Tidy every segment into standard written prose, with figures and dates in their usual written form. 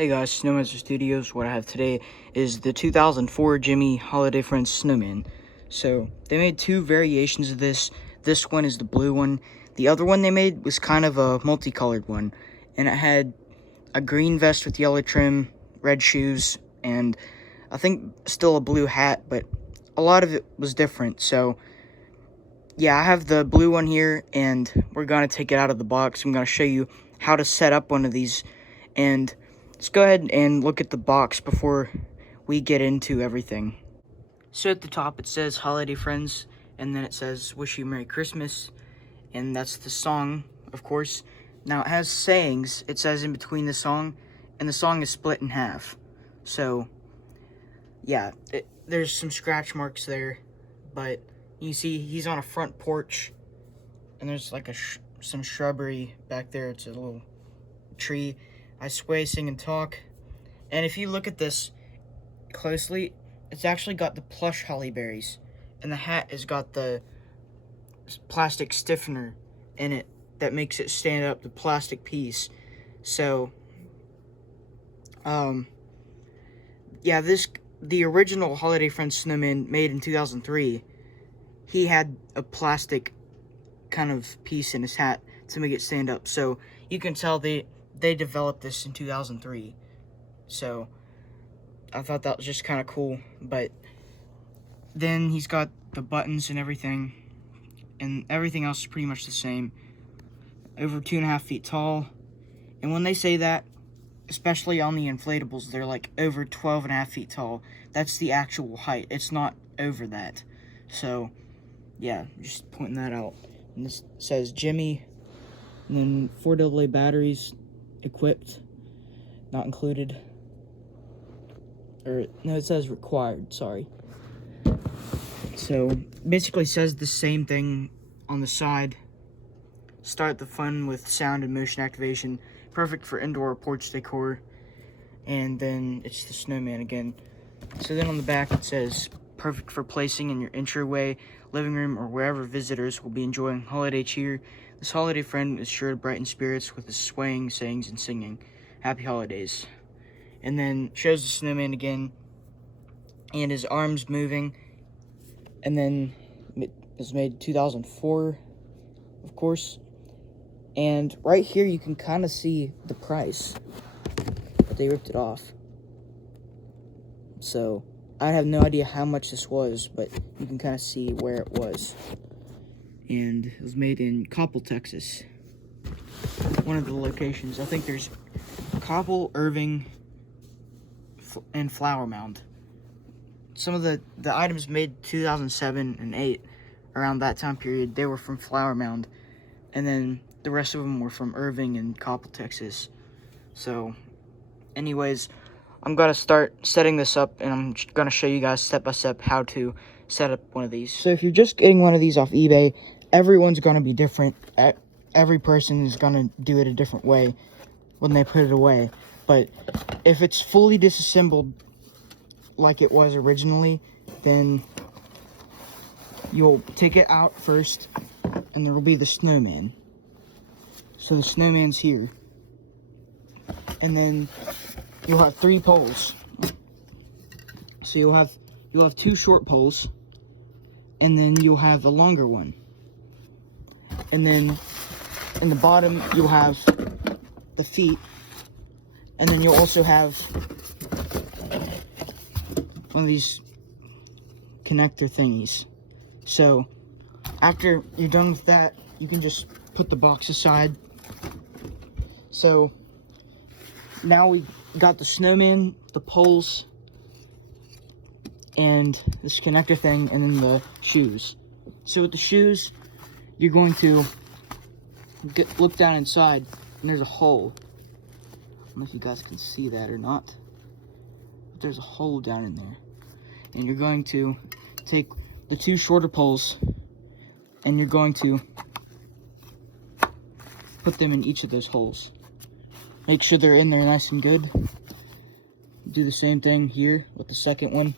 Hey guys, Snowman Studios. What I have today is the 2004 Gemmy Holiday Friends Snowman. So they made two variations of this. This one is the blue one. The other one they made was kind of a multicolored one, and it had a green vest with yellow trim, red shoes, and I think still a blue hat, but a lot of it was different. So yeah, I have the blue one here, and we're gonna take it out of the box. I'm gonna show you how to set up one of these, and let's go ahead and look at the box before we get into everything. So at the top it says Holiday Friends, and then it says Wish You Merry Christmas, and that's the song, of course. Now it has sayings, it says in between the song, and the song is split in half. So yeah, there's some scratch marks there, but you see he's on a front porch, and there's like some shrubbery back there. It's a little tree. I sway, sing, and talk. And if you look at this closely, it's actually got the plush holly berries, and the hat has got the plastic stiffener in it that makes it stand up, the plastic piece. So yeah, the original Holiday Friends Snowman made in 2003, he had a plastic kind of piece in his hat to make it stand up. So you can tell they developed this in 2003. So I thought that was just kind of cool. But then he's got the buttons and everything else is pretty much the same. Over 2.5 feet tall. And when they say that, especially on the inflatables, they're like over 12.5 feet tall. That's the actual height. It's not over that. So yeah, just pointing that out. And this says Gemmy, and then 4 AA batteries equipped, not included. Or no, it says required, sorry. So basically says the same thing on the side. Start the fun with sound and motion activation, perfect for indoor or porch decor. And then it's the snowman again. So then on the back it says perfect for placing in your entryway, living room, or wherever visitors will be enjoying holiday cheer. This holiday friend is sure to brighten spirits with his swaying, sayings, and singing. Happy holidays. And then shows the snowman again, and his arms moving. And then it was made 2004, of course. And right here you can kind of see the price, but they ripped it off. So I have no idea how much this was, but you can kind of see where it was. And it was made in Coppell, Texas. One of the locations. I think there's Coppell, Irving, and Flower Mound. Some of the items made 2007 and 8, around that time period, they were from Flower Mound. And then the rest of them were from Irving and Coppell, Texas. So, anyways, I'm going to start setting this up, and I'm going to show you guys step by step how to set up one of these. So if you're just getting one of these off eBay, everyone's going to be different. Every person is going to do it a different way when they put it away. But if it's fully disassembled like it was originally, then you'll take it out first, and there will be the snowman. So the snowman's here. And then you'll have 3 poles. So you'll have 2 short poles, and then you'll have a longer one. And then in the bottom you'll have the feet, and then you'll also have one of these connector thingies. So after you're done with that, you can just put the box aside. So now we got the snowman, the poles, and this connector thing, and then the shoes. So with the shoes, you're going to look down inside, and there's a hole. I don't know if you guys can see that or not, but there's a hole down in there. And you're going to take the 2 shorter poles, and you're going to put them in each of those holes. Make sure they're in there nice and good. Do the same thing here with the second one.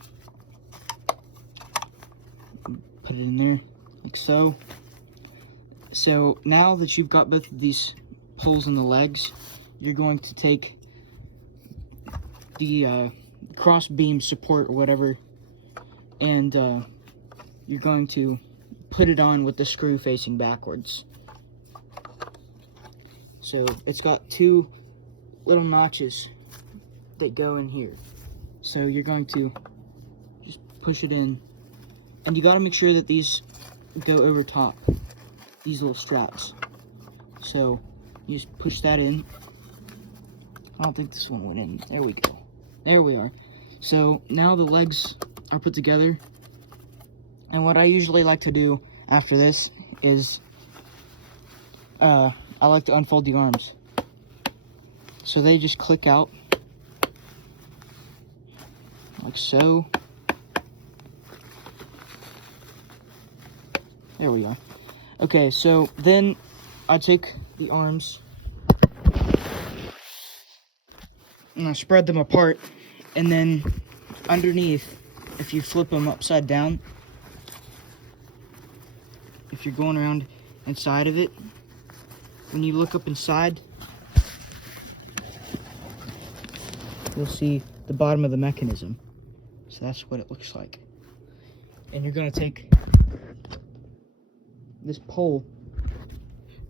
Put it in there, like so. So now that you've got both of these poles in the legs, you're going to take the cross beam support or whatever, and you're going to put it on with the screw facing backwards. So it's got two little notches that go in here. So you're going to just push it in, and you got to make sure that these go over top, these little straps. So you just push that in. I don't think this one went in. There we go. There we are. So now the legs are put together. And what I usually like to do after this is I like to unfold the arms. So they just click out like so. There we are. Okay, so then I take the arms and I spread them apart, and then underneath, if you flip them upside down, if you're going around inside of it, when you look up inside, you'll see the bottom of the mechanism. So that's what it looks like. And you're going to take this pole,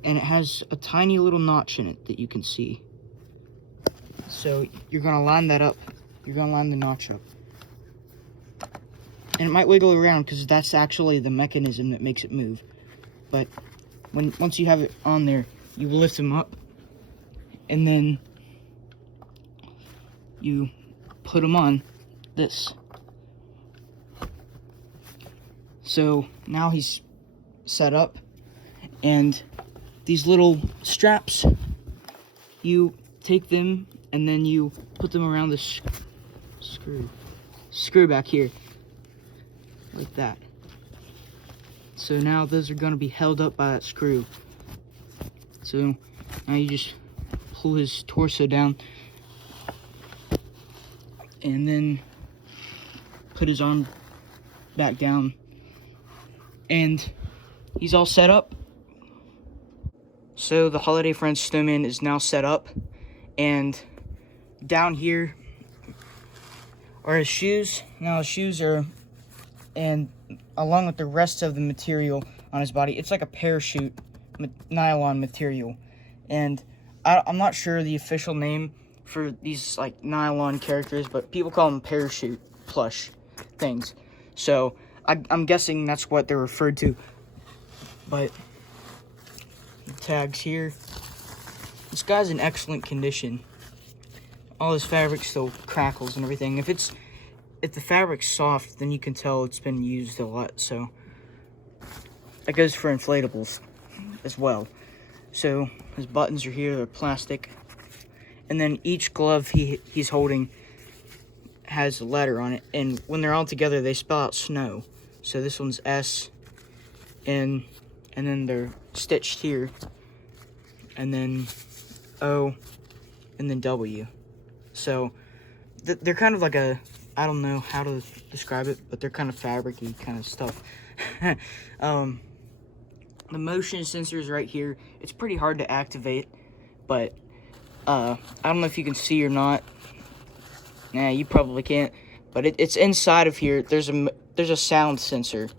and it has a tiny little notch in it that you can see. So you're going to line that up. You're going to line the notch up. And it might wiggle around because that's actually the mechanism that makes it move. But once you have it on there, you lift them up, and then you put them on this. So now he's set up, and these little straps, you take them and then you put them around the screw back here, like that. So now those are going to be held up by that screw. So now you just pull his torso down and then put his arm back down, and he's all set up. So the Holiday Friends Snowman is now set up, and down here are his shoes. Now his shoes are, and along with the rest of the material on his body, it's like a parachute nylon material. And I'm not sure the official name for these like nylon characters, but people call them parachute plush things. So I'm guessing that's what they're referred to. But the tags here. This guy's in excellent condition. All his fabric still crackles and everything. If the fabric's soft, then you can tell it's been used a lot. So that goes for inflatables as well. So his buttons are here, they're plastic. And then each glove he's holding has a letter on it. And when they're all together, they spell out snow. So this one's S, and then they're stitched here. And then O, and then W. So they're kind of like a, I don't know how to describe it, but they're kind of fabric-y kind of stuff. The motion sensor is right here. It's pretty hard to activate, but I don't know if you can see or not. Nah, you probably can't. But it's inside of here. There's a sound sensor,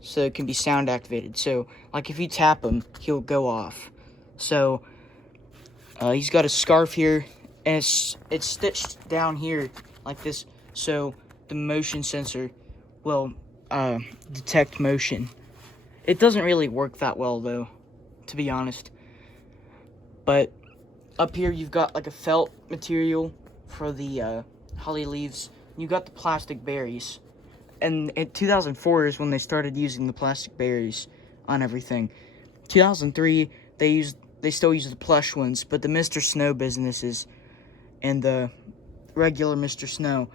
so it can be sound activated. So like if you tap him, he'll go off. So he's got a scarf here, and it's stitched down here like this, so the motion sensor will detect motion. It doesn't really work that well though, to be honest. But up here you've got like a felt material for the holly leaves. You got the plastic berries, and in 2004 is when they started using the plastic berries on everything. 2003 they still use the plush ones, but the Mr. Snow businesses and the regular Mr. Snow,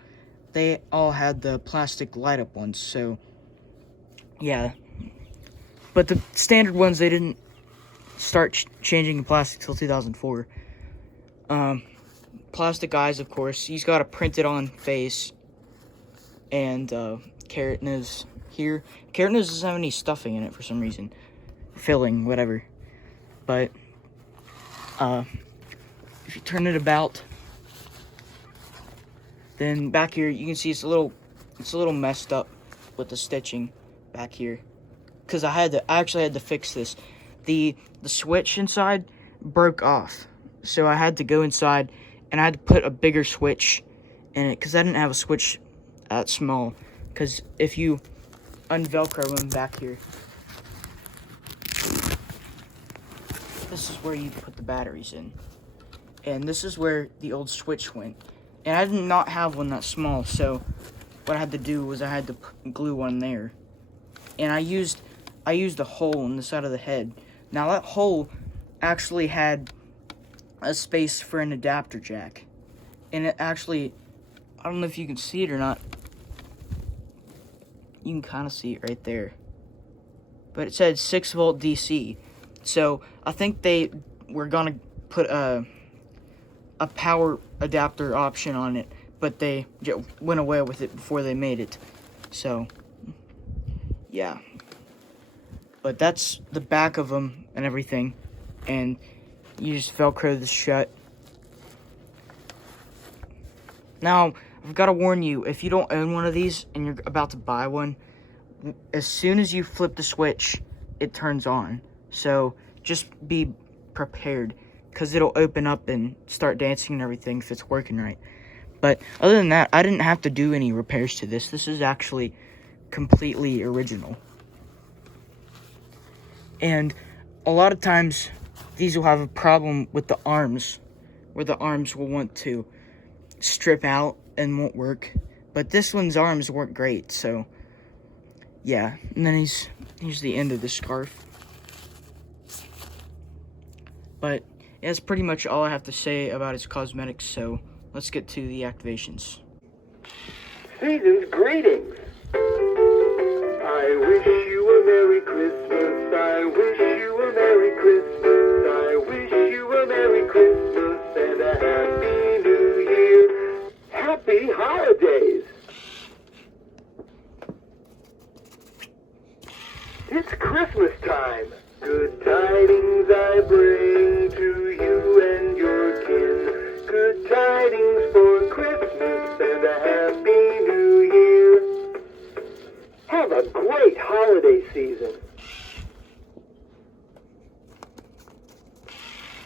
they all had the plastic light up ones. So yeah, but the standard ones, they didn't start changing the plastic till 2004. Plastic eyes, of course. He's got a printed on face, and carrot nose here. Carrot nose doesn't have any stuffing in it for some reason, filling, whatever. But if you turn it about, Then back here, you can see it's a little messed up with the stitching back here, because I actually had to fix this. The switch inside broke off, so I had to go inside and I had to put a bigger switch in it, because I didn't have a switch that small. Because if you unvelcro them back here, this is where you put the batteries in, and this is where the old switch went. And I did not have one that small, so what I had to do was I had to glue one there. And I used a hole in the side of the head. Now that hole actually had a space for an adapter jack. And it actually, I don't know if you can see it or not. You can kind of see it right there. But it said 6-volt DC. So I think they were gonna put a power adapter option on it, but they went away with it before they made it. So yeah, but that's the back of them and everything, and you just velcro this shut. Now I've got to warn you, if you don't own one of these and you're about to buy one, as soon as you flip the switch, it turns on. So just be prepared, because it'll open up and start dancing and everything if it's working right. But other than that, I didn't have to do any repairs to this. This is actually completely original. And a lot of times, these will have a problem with the arms, where the arms will want to strip out and won't work. But this one's arms work great, so yeah. And then here's the end of the scarf. But that's pretty much all I have to say about its cosmetics, so let's get to the activations. Season's greetings. I wish you a Merry Christmas. I wish you a Merry Christmas. I wish you a Merry Christmas and a Happy New Year. Happy holidays. It's Christmas time. Good tidings I bring to you and your kin. Good tidings for Christmas and a Happy New Year. Have a great holiday season.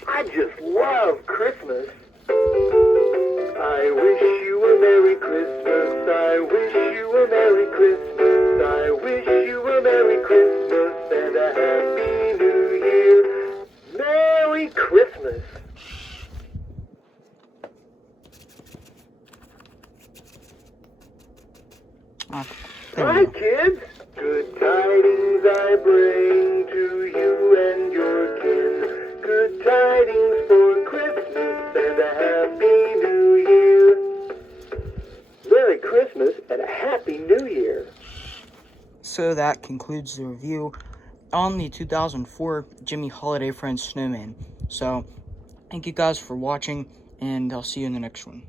I just love Christmas. I wish you a Merry Christmas. I wish you a Merry Christmas. I wish you a Merry Christmas and a Happy New Year. Merry Christmas. Hi, kids. Good tidings I bring to you and your kin. Good tidings for Christmas and a Happy New Year. Merry Christmas and a Happy New Year. So that concludes the review on the 2004 Gemmy Holiday Friends Snowman. So thank you guys for watching, and I'll see you in the next one.